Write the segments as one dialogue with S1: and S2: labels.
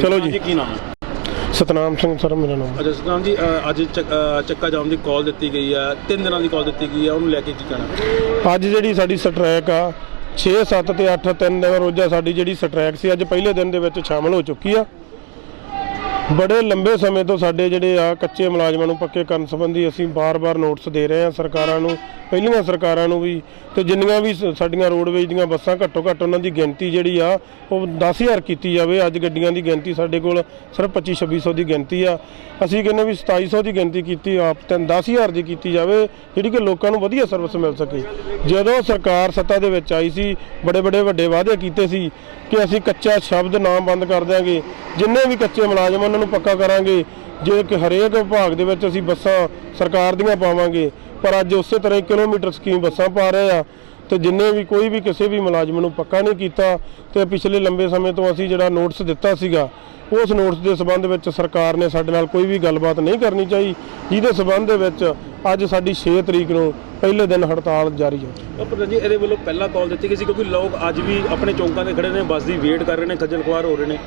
S1: ਚਲੋ ਜੀ ਕੀ ਨਾਮ ਹੈ ਸਤਨਾਮ ਸਿੰਘ ਸਰ ਮੇਰਾ ਨਾਮ
S2: ਅਜਾ ਸਤਨਾਮ ਜੀ ਅੱਜ ਚੱਕਾ ਜਾਮ ਦੀ ਕਾਲ ਦਿੱਤੀ ਗਈ ਆ ਤਿੰਨ ਦਿਨਾਂ ਦੀ ਕਾਲ ਦਿੱਤੀ ਗਈ ਆ ਉਹਨੂੰ ਲੈ ਕੇ ਕੀ
S1: ਕਰਾਂ ਅੱਜ ਜਿਹੜੀ ਸਾਡੀ ਸਟ੍ਰੈਕ ਆ 6 7 ਤੇ 8 ਤਿੰਨ ਦਿਨ ਰੋਜ਼ਾ ਸਾਡੀ ਜਿਹੜੀ ਸਟ੍ਰੈਕ ਸੀ ਅੱਜ ਪਹਿਲੇ ਦਿਨ ਦੇ ਵਿੱਚ ਸ਼ਾਮਲ ਹੋ ਚੁੱਕੀ ਆ ਬੜੇ ਲੰਬੇ ਸਮੇਂ ਤੋਂ ਸਾਡੇ ਜਿਹੜੇ ਆ ਕੱਚੇ ਮੁਲਾਜ਼ਮਾਂ ਨੂੰ ਪੱਕੇ ਕਰਨ ਸੰਬੰਧੀ ਅਸੀਂ ਬਾਰ-ਬਾਰ ਨੋਟਿਸ ਦੇ ਰਹੇ ਆ ਸਰਕਾਰਾਂ ਨੂੰ ਪਹਿਲੀਆਂ ਸਰਕਾਰਾਂ ਨੂੰ ਵੀ ਤੇ ਜਿੰਨੀਆਂ ਵੀ ਸਾਡੀਆਂ ਰੋਡਵੇਜ ਦੀਆਂ ਬੱਸਾਂ ਘੱਟੋ ਘੱਟ ਉਹਨਾਂ ਦੀ ਗਿਣਤੀ ਜਿਹੜੀ ਆ ਉਹ 10000 ਕੀਤੀ ਜਾਵੇ ਅੱਜ ਗੱਡੀਆਂ ਦੀ ਗਿਣਤੀ ਸਾਡੇ ਕੋਲ ਸਿਰਫ 25 2600 ਦੀ ਗਿਣਤੀ ਆ ਅਸੀਂ ਕਹਿੰਦੇ ਵੀ 2700 ਦੀ ਗਿਣਤੀ ਕੀਤੀ ਆਪ ਤਾਂ 10000 ਦੀ ਕੀਤੀ ਜਾਵੇ ਜਿਹੜੀ ਕਿ ਲੋਕਾਂ ਨੂੰ ਵਧੀਆ ਸਰਵਿਸ ਮਿਲ ਸਕੇ ਜਦੋਂ ਸਰਕਾਰ ਸੱਤਾ ਦੇ ਵਿੱਚ ਆਈ ਸੀ ਬੜੇ ਬੜੇ ਵੱਡੇ ਵਾਅਦੇ ਕੀਤੇ ਸੀ ਕਿ ਅਸੀਂ ਕੱਚਾ ਸ਼ਬਦ ਨਾਮ ਬੰਦ ਕਰ ਦਿਆਂਗੇ ਜਿੰਨੇ ਵੀ ਕੱਚੇ ਮੁਲਾਜ਼ਮ ਉਹਨਾਂ ਨੂੰ ਪੱਕਾ ਕਰਾਂਗੇ ਜੇ ਕਿ ਹਰੇਕ ਵਿਭਾਗ ਦੇ ਵਿੱਚ ਅਸੀਂ ਬੱਸਾਂ ਸਰਕਾਰ ਦੀਆਂ ਪਾਵਾਂਗੇ ਪਰ ਅੱਜ ਉਸੇ ਤਰ੍ਹਾਂ ਹੀ ਕਿਲੋਮੀਟਰ ਸਕੀਮ ਬੱਸਾਂ ਪਾ ਰਹੇ ਆ ਤੇ ਜਿੰਨੇ ਵੀ ਕੋਈ ਵੀ ਕਿਸੇ ਵੀ ਮੁਲਾਜ਼ਮ ਨੂੰ ਪੱਕਾ ਨਹੀਂ ਕੀਤਾ ਤੇ ਪਿਛਲੇ ਲੰਬੇ ਸਮੇਂ ਤੋਂ ਅਸੀਂ ਜਿਹੜਾ ਨੋਟਿਸ ਦਿੱਤਾ ਸੀਗਾ ਉਸ ਨੋਟਿਸ ਦੇ ਸਬੰਧ ਵਿੱਚ ਸਰਕਾਰ ਨੇ ਸਾਡੇ ਨਾਲ ਕੋਈ ਵੀ ਗੱਲਬਾਤ ਨਹੀਂ ਕਰਨੀ ਚਾਹੀ ਜਿਹਦੇ ਸਬੰਧ ਦੇ ਵਿੱਚ ਅੱਜ ਸਾਡੀ 6 ਤਰੀਕ ਨੂੰ ਪਹਿਲੇ ਦਿਨ ਹੜਤਾਲ ਜਾਰੀ
S2: ਹੈ ਪ੍ਰਧਾਨ ਜੀ ਇਹਦੇ ਵੱਲੋਂ ਪਹਿਲਾਂ ਕਾਲ ਦਿੱਤੀ ਗਈ ਸੀ ਕਿਉਂਕਿ ਲੋਕ ਅੱਜ ਵੀ ਆਪਣੇ ਚੌਂਕਾਂ ਤੇ ਖੜੇ ਨੇ ਬੱਸ ਦੀ ਵੇਟ ਕਰ ਰਹੇ ਨੇ ਖੱਜਲ ਖੁਆਰ ਹੋ ਰਹੇ ਨੇ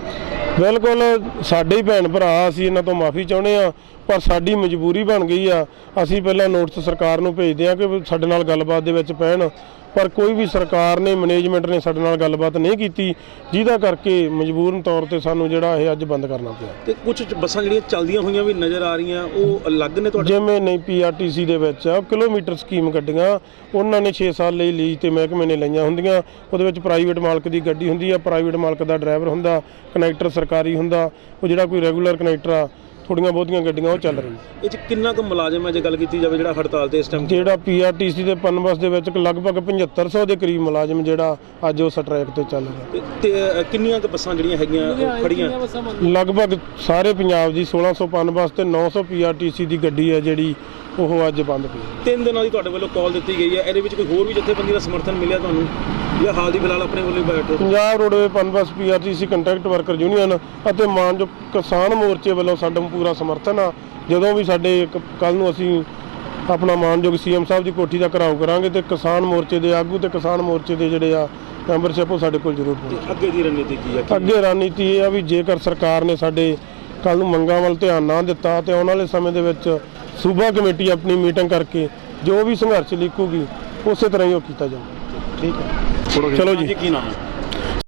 S1: ਬਿਲਕੁਲ ਸਾਡੇ ਹੀ ਭੈਣ ਭਰਾ ਅਸੀਂ ਇਹਨਾਂ ਤੋਂ ਮਾਫੀ ਚਾਹੁੰਦੇ ਆ ਪਰ ਸਾਡੀ ਮਜਬੂਰੀ ਬਣ ਗਈ ਆ ਅਸੀਂ ਪਹਿਲਾਂ ਨੋਟਿਸ ਸਰਕਾਰ ਨੂੰ ਭੇਜਦੇ ਆ ਕਿ ਸਾਡੇ ਨਾਲ ਗੱਲਬਾਤ ਦੇ ਵਿੱਚ ਪੈਣ ਪਰ ਕੋਈ ਵੀ ਸਰਕਾਰ ਨੇ ਮੈਨੇਜਮੈਂਟ ਨੇ ਸਾਡੇ ਨਾਲ ਗੱਲਬਾਤ ਨਹੀਂ ਕੀਤੀ ਜਿਹਦਾ ਕਰਕੇ ਮਜਬੂਰਨ ਤੌਰ ਤੇ ਸਾਨੂੰ ਜਿਹੜਾ ਇਹ ਅੱਜ ਬੰਦ ਕਰਨਾ ਪਿਆ
S2: ਤੇ ਕੁਝ ਬੱਸਾਂ ਜਿਹੜੀਆਂ ਚੱਲਦੀਆਂ ਹੋਈਆਂ ਵੀ ਨਜ਼ਰ ਆ ਰਹੀਆਂ ਉਹ ਅਲੱਗ ਨੇ ਤੁਹਾਡੇ
S1: ਜਿਵੇਂ ਨਹੀਂ ਪੀਆਰਟੀਸੀ ਦੇ ਵਿੱਚ ਕਿਲੋਮੀਟਰ ਸਕੀਮ ਗੱਡੀਆਂ ਉਹਨਾਂ ਨੇ 6 ਸਾਲ ਲਈ ਲੀਜ਼ ਤੇ ਮਹਿਕਮੇ ਨੇ ਲਈਆਂ ਹੁੰਦੀਆਂ ਉਹਦੇ ਵਿੱਚ ਪ੍ਰਾਈਵੇਟ ਮਾਲਕ ਦੀ ਗੱਡੀ ਹੁੰਦੀ ਆ ਪ੍ਰਾਈਵੇਟ ਮਾਲਕ ਦਾ ਡਰਾਈਵਰ ਹੁੰਦਾ ਕਨੈਕਟਰ ਸਰਕਾਰੀ ਹੁੰਦਾ ਉਹ ਜਿਹੜਾ ਕੋਈ ਰੈਗੂਲਰ ਕਨੈਕਟਰ ਆ ਥੋੜੀਆਂ ਬਹੁਤੀਆਂ ਗੱਡੀਆਂ ਉਹ ਚੱਲ ਰਹੀਆਂ
S2: ਇਹ ਚ ਕਿੰਨਾ ਕੁ ਮੁਲਾਜ਼ਮ ਹੈ ਜੇ ਗੱਲ ਕੀਤੀ ਜਾਵੇ ਜਿਹੜਾ ਹੜਤਾਲ ਤੇ ਇਸ ਟਾਈਮ
S1: ਜਿਹੜਾ ਪੀਆਰਟੀਸੀ ਦੇ ਪਨਬਸ ਦੇ ਵਿੱਚ ਲਗਭਗ 7500 ਦੇ ਕਰੀਬ ਮੁਲਾਜ਼ਮ ਜਿਹੜਾ ਅੱਜ ਉਹ ਸਟ੍ਰਾਈਕ ਤੇ ਚੱਲ
S2: ਰਿਹਾ ਤੇ ਕਿੰਨੀਆਂ ਕੁ ਬੱਸਾਂ ਜਿਹੜੀਆਂ ਹੈਗੀਆਂ ਉਹ ਖੜੀਆਂ
S1: ਲਗਭਗ ਸਾਰੇ ਪੰਜਾਬ ਦੀ 1600 ਪਨਬਸ ਤੇ 900 ਪੀਆਰਟੀਸੀ ਦੀ ਗੱਡੀ ਹੈ ਜਿਹੜੀ ਉਹ ਅੱਜ ਬੰਦ ਪਈ
S2: ਤਿੰਨ ਦਿਨਾਂ ਦੀ ਤੁਹਾਡੇ ਵੱਲੋਂ ਕਾਲ ਦਿੱਤੀ ਗਈ ਹੈ ਇਹਦੇ ਵਿੱਚ ਕੋਈ ਹੋਰ ਵੀ ਜਥੇਬੰਦੀ ਦਾ ਸਮਰਥਨ ਮਿਲਿਆ ਤੁਹਾਨੂੰ ਜਾਂ ਹਾਲ ਦੀ ਫਿਲਹਾਲ ਆਪਣੇ ਵੱਲੋਂ ਬੈਠੇ
S1: Punjab roadway Punbus PRTC contract worker union ਅਤੇ ਮਾਨਜੋ ਕਿਸਾਨ ਮੋਰਚੇ ਵੱਲੋਂ ਸਾਡੇ ਪੂਰਾ ਸਮਰਥਨ ਆ ਜਦੋਂ ਵੀ ਸਾਡੇ ਕੱਲ ਨੂੰ ਅਸੀਂ ਆਪਣਾ ਮਾਨਯੋਗ ਸੀਐਮ ਸਾਹਿਬ ਦੀ ਕੋਠੀ ਦਾ ਘਰਾਓ ਕਰਾਂਗੇ ਤੇ ਕਿਸਾਨ ਮੋਰਚੇ ਦੇ ਆਗੂ ਤੇ ਕਿਸਾਨ ਮੋਰਚੇ ਦੇ ਜਿਹੜੇ ਆ ਮੈਂਬਰਸ਼ਿਪ ਉਹ ਸਾਡੇ ਕੋਲ ਜ਼ਰੂਰ ਹੋਣੀ ਅੱਗੇ ਦੀ ਰਣਨੀਤੀ ਕੀ ਹੈ ਅੱਗੇ ਰਣਨੀਤੀ ਇਹ ਆ ਵੀ ਜੇਕਰ ਸਰਕਾਰ ਨੇ ਸਾਡੇ ਕੱਲ ਨੂੰ ਮੰਗਾਂ ਵੱਲ ਧਿਆਨ ਨਾ ਦਿੱਤਾ ਤੇ ਉਹਨਾਂ ਵਾਲੇ ਸਮੇਂ ਦੇ ਵਿੱਚ ਸੂਬਾ ਕਮੇਟੀ ਆਪਣੀ ਮੀਟਿੰਗ ਕਰਕੇ ਜੋ ਵੀ ਸੰਘਰਸ਼ ਲਿਖੂਗੀ ਉਸੇ ਤਰ੍ਹਾਂ ਹੀ ਉਹ ਕੀਤਾ ਜਾਊਗਾ ਠੀਕ ਹੈ ਚਲੋ ਜੀ ਕੀ ਨਾਮ ਹੈ